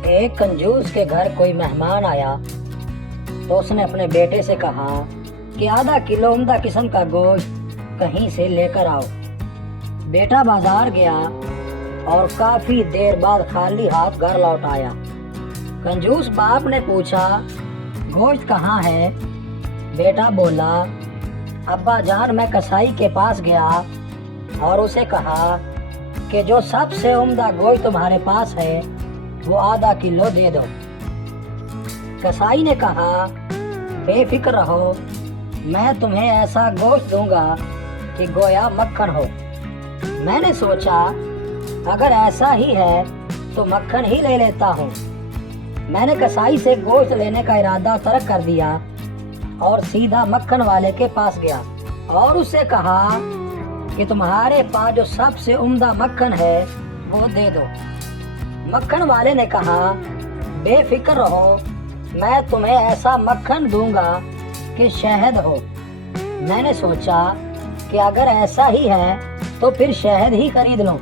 एक कंजूस के घर कोई मेहमान आया तो उसने अपने बेटे से कहा कि आधा किलो उम्दा किस्म का गोश्त कहीं से लेकर आओ। बेटा बाजार गया और काफी देर बाद खाली हाथ घर लौट आया। कंजूस बाप ने पूछा, गोश्त कहाँ है? बेटा बोला, अब्बा जान मैं कसाई के पास गया और उसे कहा कि जो सबसे उम्दा गोश्त तुम्हारे पास है वो आधा किलो दे दो। कसाई ने कहा, बेफिक्र रहो, मैं तुम्हें ऐसा गोश्त दूंगा कि गोया मक्खन हो। मैंने सोचा अगर ऐसा ही है तो मक्खन ही ले लेता हूँ। मैंने कसाई से गोश्त लेने का इरादा तर्क कर दिया और सीधा मक्खन वाले के पास गया और उससे कहा कि तुम्हारे पास जो सबसे उम्दा मक्खन है वो दे दो। मक्खन वाले ने कहा, बेफिक्र रहो, मैं तुम्हें ऐसा मक्खन दूंगा कि शहद हो। मैंने सोचा कि अगर ऐसा ही है तो फिर शहद ही खरीद लो।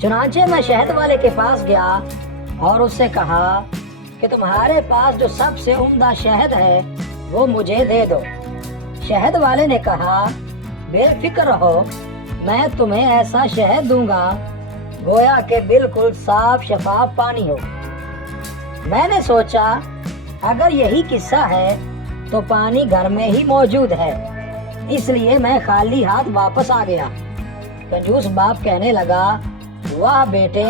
चुनांचे मैं शहद वाले के पास गया और उससे कहा कि तुम्हारे पास जो सबसे उम्दा शहद है वो मुझे दे दो। शहद वाले ने कहा, बेफिक्र रहो, मैं तुम्हें ऐसा शहद दूंगा गोया के बिल्कुल साफ शफाफ पानी हो। मैंने सोचा अगर यही किस्सा है तो पानी घर में ही मौजूद है, इसलिए मैं खाली हाथ वापस आ गया। कंजूस बाप कहने लगा, वाह बेटे,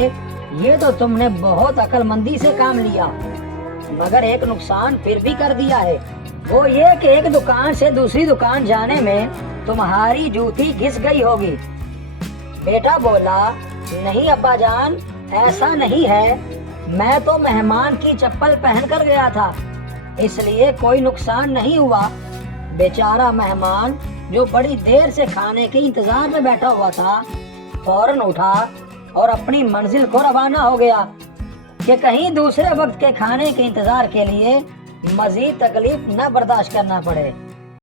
ये तो तुमने बहुत अक्लमंदी से काम लिया, मगर एक नुकसान फिर भी कर दिया है। वो ये कि एक दुकान से दूसरी दुकान जाने में तुम्हारी जूती घिस गई होगी। बेटा बोला, नहीं अब्बा जान, ऐसा नहीं है, मैं तो मेहमान की चप्पल पहन कर गया था, इसलिए कोई नुकसान नहीं हुआ। बेचारा मेहमान जो बड़ी देर से खाने के इंतजार में बैठा हुआ था फौरन उठा और अपनी मंजिल को रवाना हो गया कि कहीं दूसरे वक्त के खाने के इंतजार के लिए मजीद तकलीफ न बर्दाश्त करना पड़े।